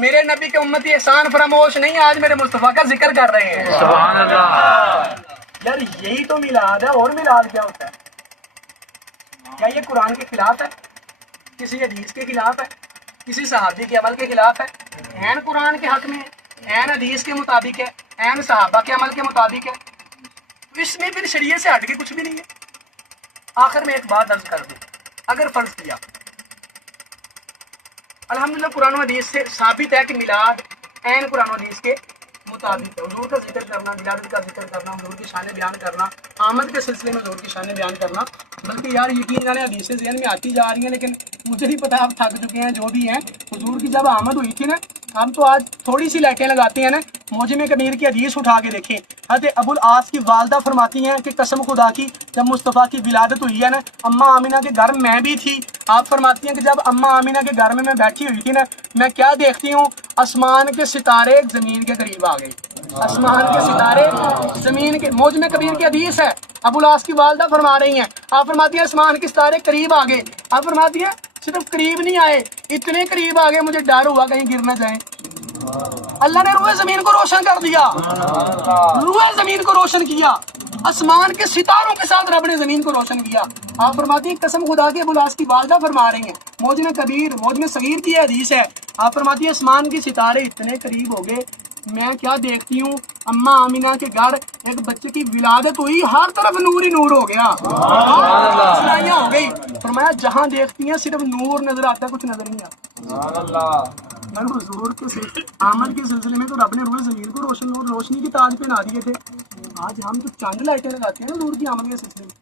میرے نبی کے امتی احسان فراموش نہیں، آج میرے مصطفیٰ کا ذکر کر رہے ہیں۔ سبحان اللہ۔ یار یہی تو میلاد ہے، اور میلاد کیا ہوتا ہے؟ کیا یہ قرآن کے خلاف ہے؟ کسی حدیث کے خلاف ہے؟ کسی صحابی کے عمل کے خلاف ہے؟ عین قرآن کے حق میں ہے، عین حدیث کے مطابق ہے، عین صحابہ کے عمل کے مطابق ہے، تو اس میں پھر شریعت سے ہٹ کے کچھ بھی نہیں ہے۔ آخر میں ایک بات عرض کر دوں، اگر فرض کیا الحمدللہ قرآن و حدیث سے ثابت ہے کہ میلاد عین قرآن و حدیث کے مطابق ہے. حضور کا ذکر کرنا، ولادت کا ذکر کرنا، حضور کی شان بیان کرنا، آمد کے سلسلے میں حضور کی شان بیان کرنا، بلکہ یار یقین جانے حدیثیں ذہن میں آتی جا رہی ہیں لیکن مجھے نہیں پتا آپ تھک چکے ہیں جو بھی ہیں. حضور کی جب آمد ہوئی تھی نا، ہم تو آج تھوڑی سی لائٹیں لگاتے ہیں نا. موجم کبیر کی حدیث اٹھا کے دیکھیں، حضرت ابو العاص کی والدہ فرماتی ہیں کہ قسم خدا کی جب مصطفیٰ کی ولادت ہوئی ہے نا، اماں آمینہ کے گھر میں بھی تھی. آپ فرماتی ہیں کہ جب اماں آمینہ کے گھر میں بیٹھی ہوئی تھی نا، میں کیا دیکھتی ہوں، آسمان کے ستارے زمین کے قریب آ گئے. آسمان کے ستارے زمین کے، موجم کبیر کی حدیث ہے، ابو العاص کی والدہ فرما رہی ہیں. آپ فرماتی ہیں آسمان کے ستارے قریب آ گئے. آپ فرماتی ہیں صرف قریب نہیں آئے، اتنے قریب آ گئے مجھے ڈر ہوا کہیں گر نہ جائیں. اللہ نے روئے زمین کو روشن کر دیا، روئے زمین کو روشن کیا، آسمان کے ستاروں کے ساتھ رب نے زمین کو روشن کیا. آپ فرماتی ہیں قسم خدا کی ابو العاص کی والدہ فرما رہی ہیں، موجم کبیر موجم صغیر کی حدیث ہے. آپ فرماتی ہیں آسمان کے ستارے اتنے قریب ہو گئے، میں کیا دیکھتی ہوں، اماں آمینہ کے گھر ایک بچے کی ولادت ہوئی، ہر طرف نور ہی نور ہو گیا، سنائیاں ہو گئی. فرمایا جہاں دیکھتی ہیں صرف نور نظر آتا ہے، کچھ نظر نہیں آتا. حضور کے آمد کے سلسلے میں تو رب نے روئے زمین کو روشنی کی تاج پہنا دیے تھے. آج ہم تو چاند لائٹیں لگاتے ہیں حضور کی آمد کے سلسلے میں،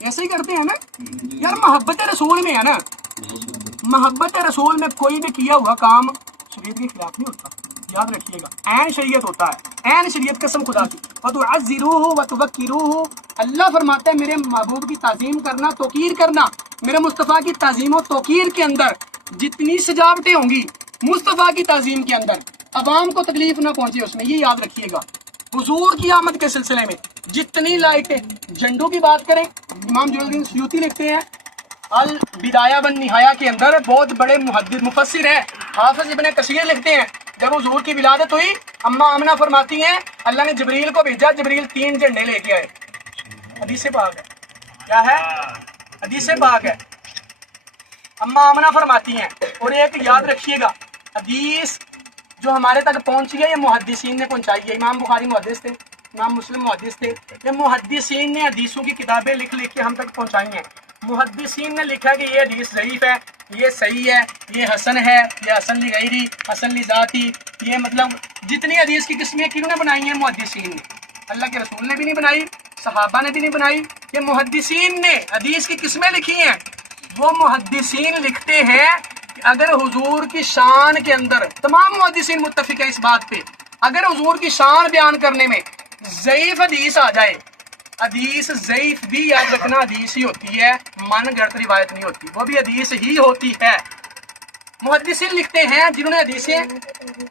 ایسے ہی کرتے ہیں نا یار. محبت رسول میں ہے نا، محبت رسول میں کوئی بھی کیا ہوا کام شریعت کے خلاف نہیں ہوتا، یاد رکھیے گا. عین شریعت ہوتا ہے، عین شریعت قسم خدا کی. وَتُعَزِّرُوهُ وَتُوَقِّرُوهُ، اللہ فرماتا ہے میرے محبوب کی تعظیم کرنا، توقیر کرنا. میرے مصطفیٰ کی تعظیم و توقیر کے اندر جتنی سجاوٹیں ہوں گی، مصطفیٰ کی تعظیم کے اندر عوام کو تکلیف نہ پہنچے اس میں، یہ یاد رکھیے گا. حضور کی آمد کے سلسلے میں جتنی لائٹیں، جھنڈوں کی بات کریں، امام جلال الدین سیوطی لکھتے ہیں البدایہ والنہایہ کے اندر، بہت بڑے محدث مفسر ہیں. حافظ ابن کثیر لکھتے ہیں جب حضور کی ولادت ہوئی، اماں آمنہ فرماتی ہیں اللہ نے جبریل کو بھیجا، جبریل 3 جھنڈے لے کے آئے. حدیث پاک ہے، کیا ہے؟ حدیث پاک ہے. اماں آمنہ فرماتی ہیں. اور ایک یاد رکھیے گا، حدیث جو ہمارے تک پہنچی ہے یہ محدثین نے پہنچائی ہے. امام بخاری محدث تھے، امام مسلم محدث تھے، یہ محدثین نے حدیثوں کی کتابیں لکھ کے ہم تک پہنچائی ہیں. محدثین نے لکھا کہ یہ حدیث ضعیف ہے، یہ صحیح ہے، یہ حسن ہے، یہ حسن لغیری، حسن لذاتی. یہ مطلب جتنی حدیث کی قسمیں کیوں نے بنائی ہیں؟ محدثین نے. اللہ کے رسول نے بھی نہیں بنائی، صحابہ نے بھی نہیں بنائی، یہ محدثین نے حدیث کی قسمیں لکھی ہیں. وہ محدثین لکھتے ہیں کہ اگر حضور کی شان کے اندر، تمام محدثین متفق ہیں اس بات پہ، اگر حضور کی شان بیان کرنے میں ضعیف حدیث آ جائے، حدیث ضعیف بھی یاد رکھنا حدیث ہی ہوتی ہے، من گڑت روایت نہیں ہوتی، وہ بھی حدیث ہی ہوتی ہے. محدثین لکھتے ہیں جنہوں نے حدیثیں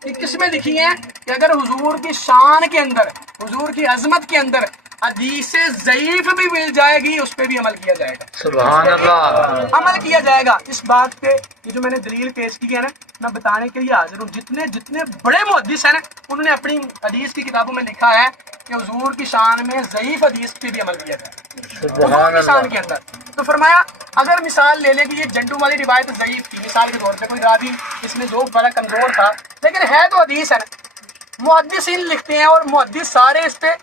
کی قسمیں لکھی ہیں کہ اگر حضور کی شان کے اندر، حضور کی عظمت کے اندر حدیث ضعیف بھی مل جائے گی، اس پہ بھی عمل کیا جائے گا. سبحان اللہ، عمل کیا جائے گا. اس بات پہ یہ جو میں نے دلیل پیش کی ہے نا، میں بتانے کے لیے حاضر ہوں. جتنے بڑے محدث ہیں نا، انہوں نے اپنی حدیث کی کتابوں میں لکھا ہے کہ حضور کی شان میں ضعیف حدیث پہ بھی عمل کیا جائے حضور کی شان کے اندر. تو فرمایا اگر مثال لے لیں کہ یہ جنڈو والی روایت ضعیف تھی، مثال کے طور پہ کوئی راوی اس میں ذوق بڑا کمزور تھا، لیکن ہے تو حدیث ہے نا. محدثین لکھتے ہیں اور محدث سارے اس پہ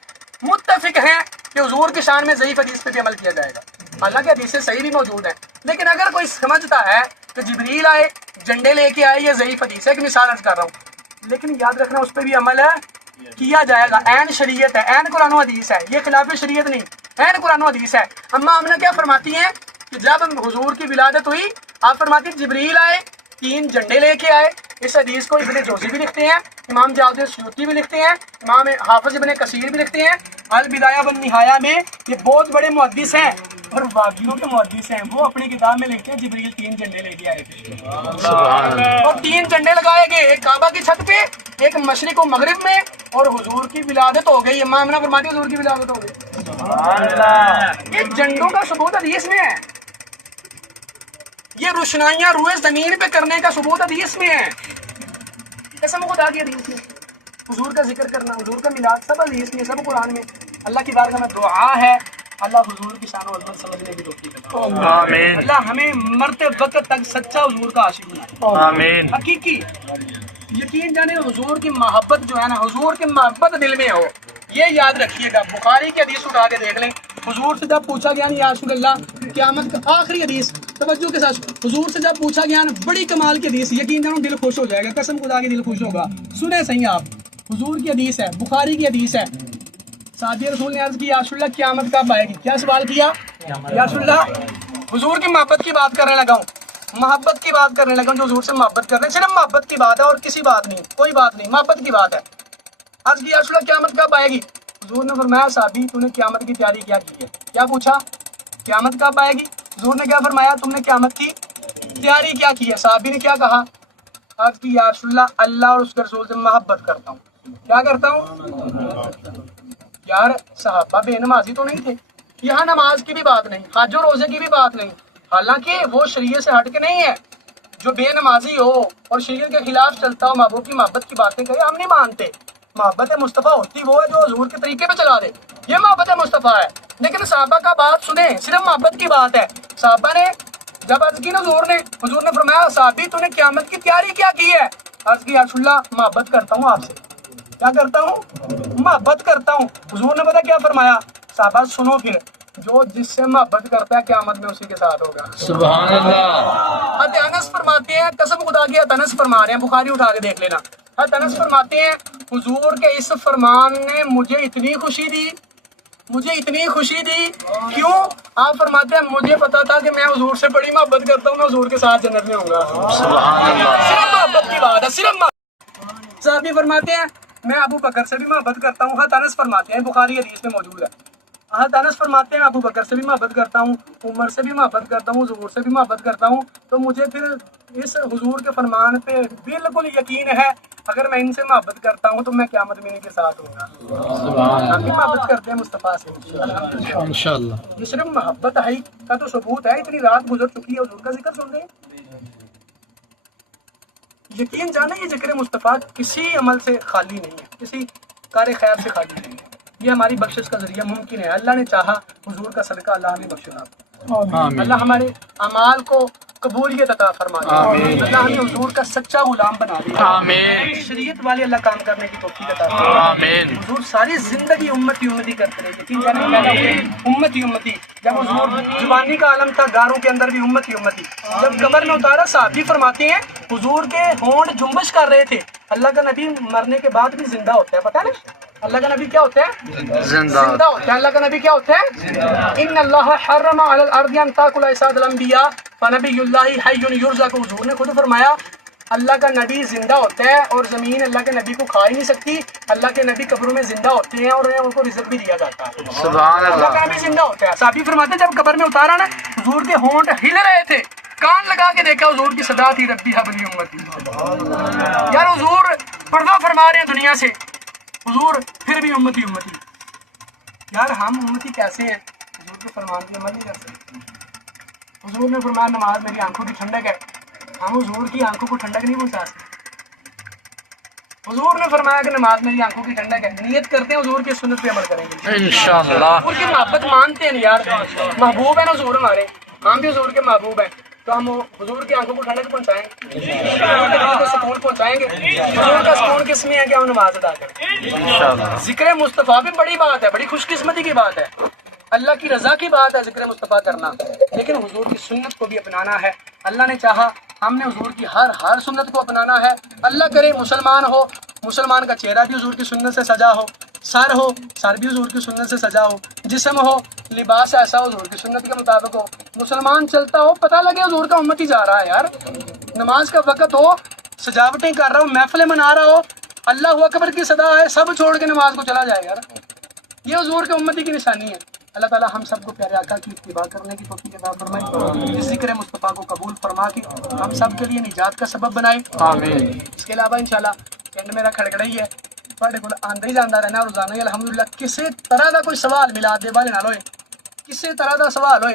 متفق ہیں کہ حضور کی شان میں ضعیف حدیث پہ بھی عمل کیا جائے گا. حالانکہ حدیثیں صحیح بھی موجود ہیں، لیکن اگر کوئی سمجھتا ہے کہ جبریل آئے، جھنڈے لے کے آئے، یہ ضعیف حدیث ہے، ایک مثال عرض کر رہا ہوں، لیکن یاد رکھنا اس پہ بھی عمل ہے کیا جائے گا. عین شریعت ہے، عین قرآن و حدیث ہے، یہ خلاف شریعت نہیں، عین قرآن و حدیث ہے. اماں آمنہ کیا فرماتی ہیں کہ جب حضور کی ولادت ہوئی، آپ فرماتی ہیں جبریل آئے، 3 جھنڈے لے کے آئے. اس حدیث کو ابن جوزی بھی لکھتے ہیں، امام جلال الدین سیوطی بھی لکھتے ہیں، امام حافظ ابن کثیر بھی لکھتے ہیں البدایہ والنہایہ میں. یہ بہت بڑے محدث ہیں اور باقیوں کے محدث ہیں، وہ اپنی کتاب میں لکھتے ہیں جبریل 3 جھنڈے لے کے آئے تھے اور 3 جھنڈے لگائے گئے، ایک کعبہ کی چھت پہ، ایک مشرق و مغرب میں، اور حضور کی ولادت ہو گئی. اماں آمنہ فرماتی ہے حضور کی ولادت ہو گئی. یہ جھنڈوں کا ثبوت حدیث میں ہے، یہ روشنائیاں روئے زمین پہ کرنے کا ثبوت حدیث میں ہے. قسم خدا کی حدیث میں حضور کا ذکر کرنا، حضور کا میلاد، سب حدیث میں، سب قرآن میں. اللہ کی بارگاہ میں دعا ہے اللہ حضور کی شان و عظمت سمجھنے کی توفیق عطا فرمائے. آمین. اللہ ہمیں مرتے وقت تک سچا حضور کا عاشق بنائے. آمین. حقیقی یقین جانے حضور کی محبت جو ہے نا، حضور کی محبت دل میں ہو. یہ یاد رکھیے گا. بخاری کی حدیث اٹھا کے دیکھ لیں، حضور سے جب پوچھا گیا یا رسول اللہ قیامت کا آخری حدیث توجہ کے ساتھ حضور سے جب پوچھا گیا بڑی کمال کی حدیث یقین جانو دل خوش ہو جائے گا قسم خدا کے دل خوش ہوگا سنیں صحیح آپ حضور کی حدیث ہے بخاری کی حدیث ہے صحابی رسول نے عرض کی یا رسول اللہ قیامت کب آئے گی کیا سوال کیا یا رسول اللہ حضور کی محبت کی بات کرنے لگا ہوں محبت کی بات کرنے لگا ہوں جو حضور سے محبت کر رہے ہیں صرف محبت کی بات ہے اور کسی بات نہیں کوئی بات نہیں محبت کی بات ہے عرض کی یا رسول اللہ قیامت کب آئے گی حضور نے فرمایا صحابی تو نے قیامت کی تیاری کیا کی ہے کیا پوچھا قیامت کب آئے گی حضور نے کیا فرمایا تم نے قیامت کی تیاری کیا کی ہے صحابی نے کیا کہا عرض کی یا رسول اللہ اللہ اور اس کے رسول سے محبت کرتا ہوں کیا کرتا ہوں یار صحابہ بے نمازی تو نہیں تھے یہاں نماز کی بھی بات نہیں حج و روزے کی بھی بات نہیں حالانکہ وہ شریعت سے ہٹ کے نہیں ہے جو بے نمازی ہو اور شریعت کے خلاف چلتا ہو محبوب کی محبت کی باتیں کرے ہم نہیں مانتے محبت مصطفیٰ ہوتی وہ ہے جو حضور کے طریقے پہ چلا دے یہ محبت مصطفیٰ ہے لیکن صحابہ کا بات سنیں صرف محبت کی بات ہے صحابہ نے جب عرض کی نا حضور نے فرمایا صحابی تو نے قیامت کی تیاری کیا کی ہے عرض کی یا رسول اللہ محبت کرتا ہوں آپ سے کیا کرتا ہوں محبت کرتا ہوں حضور نے پتا کیا فرمایا صحابہ سنو پھر جو جس سے محبت کرتا ہے قیامت میں اسی کے ساتھ ہوگا سبحان اللہ حضرت انس فرماتے ہیں قسم خدا کی حضرت انس فرما رہے ہیں بخاری اٹھا کے دیکھ لینا حضرت انس فرماتے ہیں حضور کے اس فرمان نے مجھے اتنی خوشی دی کیوں آپ فرماتے ہیں مجھے پتا تھا کہ میں حضور سے بڑی محبت کرتا ہوں میں حضور کے ساتھ جنت میں ہوں گا سبحان اللہ صرف محبت کی بات ہے صرف صحابی فرماتے ہیں میں ابو بکر سے بھی محبت کرتا ہوں حضرت انس فرماتے ہیں بخاری حدیث میں موجود ہے حضرت انس فرماتے ہیں ابو بکر سے بھی محبت کرتا ہوں عمر سے بھی محبت کرتا ہوں حضور سے بھی محبت کرتا ہوں تو مجھے پھر اس حضور کے فرمان پہ بالکل یقین ہے اگر میں ان سے محبت کرتا ہوں تو میں قیامت میں ان کے ساتھ ہوں گا ہم بھی محبت کرتے ہیں مصطفیٰ سے انشاءاللہ یہ صرف محبت ہے کا تو ثبوت ہے اتنی رات گزر چکی ہے حضور کا ذکر سن رہے ہیں یقین جانے یہ ذکر مصطفیٰ کسی عمل سے خالی نہیں ہے کسی کار خیر سے خالی نہیں ہے یہ ہماری بخشش کا ذریعہ ممکن ہے اللہ نے چاہا حضور کا صدقہ اللہ ہمیں بخشنا اللہ ہمارے اعمال کو قبولیت عطا فرما دے اللہ ہمیں حضور کا سچا غلام بنا دے آمین شریعت والے اللہ کام کرنے کی توفیق عطا فرما آمین حضور ساری زندگی امتی کرتے رہے یقین جانے پیدا ہوئے امتی جب حضور زبانی کا عالم تھا گاروں کے اندر بھی امتی جب قبر میں اتارا صحابی فرماتے ہیں حضور کے ہونٹ جنبش کر رہے تھے اللہ کا نبی مرنے کے بعد بھی زندہ ہوتا ہے پتہ نا اللہ کا نبی کیا ہوتا ہے زندہ ہوتا ہے اللہ کا نبی کیا ہوتا ہے ان اللہ حرم علی الارض ان تاکل اجساد الانبیاء فنبی اللہ حی یرزق حضور نے خود فرمایا اللہ کا نبی زندہ ہوتا ہے اور زمین اللہ کے نبی کو کھا ہی نہیں سکتی اللہ کے نبی قبروں میں زندہ ہوتے ہیں اور ان کو رزق بھی دیا جاتا ہے سبحان اللہ اللہ کا نبی زندہ ہوتا ہے صحابی فرماتے ہیں جب قبر میں اتارا نا حضور کے ہونٹ ہل رہے تھے کان لگا کے دیکھا حضور کی صدا تھی ربی حبلی امتی یار حضور پردہ فرما رہے ہیں دنیا سے حضور پھر بھی امتی یار ہم امتی کیسے ہیں حضور کے فرمان کی عمل نہیں کر سکتے حضور نے فرمایا نماز میری آنکھوں کی ٹھنڈک ہے ہم حضور کی آنکھوں کو ٹھنڈک نہیں پہنچا سکتے حضور نے فرمایا کہ نماز میری آنکھوں کی ٹھنڈک ہے نیت کرتے ہیں حضور کی سنت پہ عمل کریں گے انشاءاللہ حضور کی محبت مانتے ہیں یار محبوب ہے نا حضور ہمارے ہم بھی حضور کے محبوب ہیں تو ہم حضور کی آنکھوں کو ٹھنڈک پہنچائیں گے سکون پہنچائیں گے حضور کا سکون کس میں ہے کہ ہم نماز ادا کریں انشاءاللہ ذکر مصطفیٰ بھی بڑی بات ہے بڑی خوش قسمتی کی بات ہے اللہ کی رضا کی بات ہے ذکر مصطفیٰ کرنا لیکن حضور کی سنت کو بھی اپنانا ہے اللہ نے چاہا ہم نے حضور کی ہر سنت کو اپنانا ہے اللہ کرے مسلمان کا چہرہ بھی حضور کی سنت سے سجا ہو سر بھی حضور کی سنت سے سجا ہو جسم ہو لباس ایسا ہو حضور کی سنت کے مطابق ہو مسلمان چلتا ہو پتہ لگے حضور کا امتی جا رہا ہے یار نماز کا وقت ہو سجاوٹیں کر رہا ہو محفلیں منا رہا ہو اللہ اکبر کی صدا ہے سب چھوڑ کے نماز کو چلا جائے یار یہ حضور کے امتی کی نشانی ہے اللہ تعالیٰ ہم سب کو پیارے آقا کی اتباع کرنے کی توفیق عطا فرمائے اس ذکر مصطفیٰ کو قبول فرما کے ہم سب کے لیے نجات کا سبب بنائے آمین اس کے علاوہ انشاءاللہ اینڈ میرا کھڑکڑا ہی ہے ਤੁਹਾਡੇ ਕੋਲ ਆਂਦਾ ਹੀ ਜਾਂਦਾ ਰਹਿਣਾ ਰੋਜ਼ਾਨਾ ਹੀ ਅਲਹਮਦੁਲਿਲਾ ਕਿਸੇ ਤਰ੍ਹਾਂ ਦਾ ਕੋਈ ਸਵਾਲ ਮਿਲਾਦ ਦੇ ਬਾਰੇ ਨਾਲ ਹੋਏ ਕਿਸੇ ਤਰ੍ਹਾਂ ਦਾ ਸਵਾਲ ਹੋਏ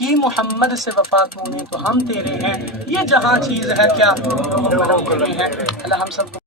کی محمد سے وفا تو نے تو ہم تیرے ہیں، یہ جہاں چیز ہے کیا ہم تیرے ہیں۔ اللہ ہم سب کو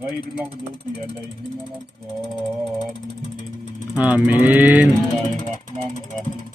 غير المغضوب عليهم ولا الضالين. آمين. بسم الله الرحمن الرحيم.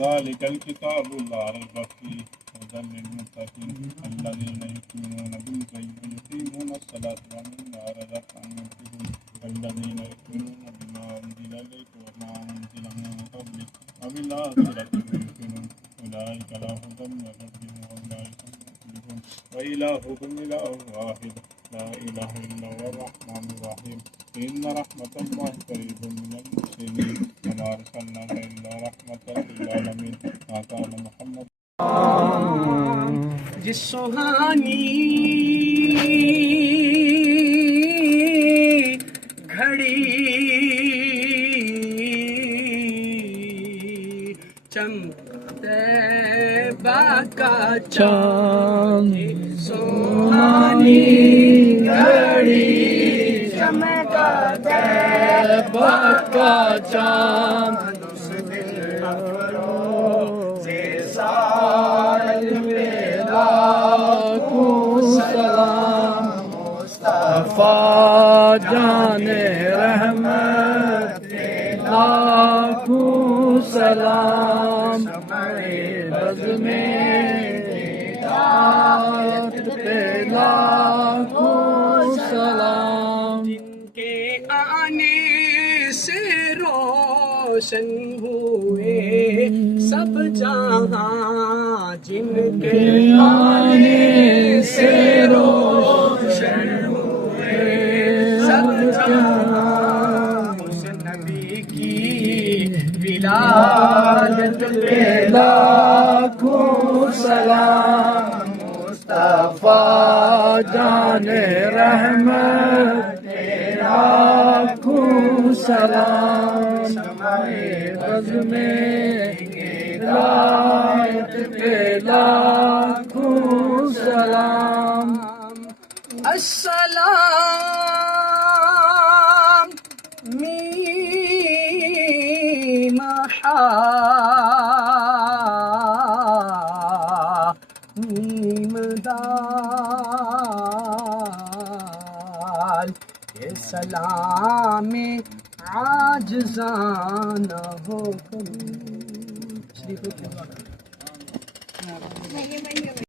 ذلك الكتاب لا ريب فيه هدى للمتقين الذين يؤمنون بالغيب ويقيمون الصلاة ومما رزقناهم ينفقون والذين يؤمنون بما أنزل إليك وما أنزل من قبلك وبالآخرة هم يوقنون أولئك على هدى من ربهم وأولئك هم المفلحون. وإلهكم إله واحد لا إله إلا هو الرحمن الرحيم. إن رحمة الله قريب من المحسنين وما أرسلناك إلا رحمة للعالمين. ما كان محمد جس سہانی گھڑی چمکتے باقا چاند سہانی گھڑی چمکتے باقا چاند اس دل افروز سال پہ لاکھوں سلام مصطفیٰ جان رحمت لاکھوں سلام بز میں ہدایت پہ لاکھوں سلام جن کے آنے سے روشن ہوئے سب جہاں جن کے آنے سے روشن ہوئے سب جہاں اس نبی کی ولادت پہ لاکھوں سلام مصطفیٰ جان رحمت لاکھوں سلام بز میں ہدایت پہ لاکھوں سلام السلام میم حا میم دال یہ سلام عاجزانہ ہو کم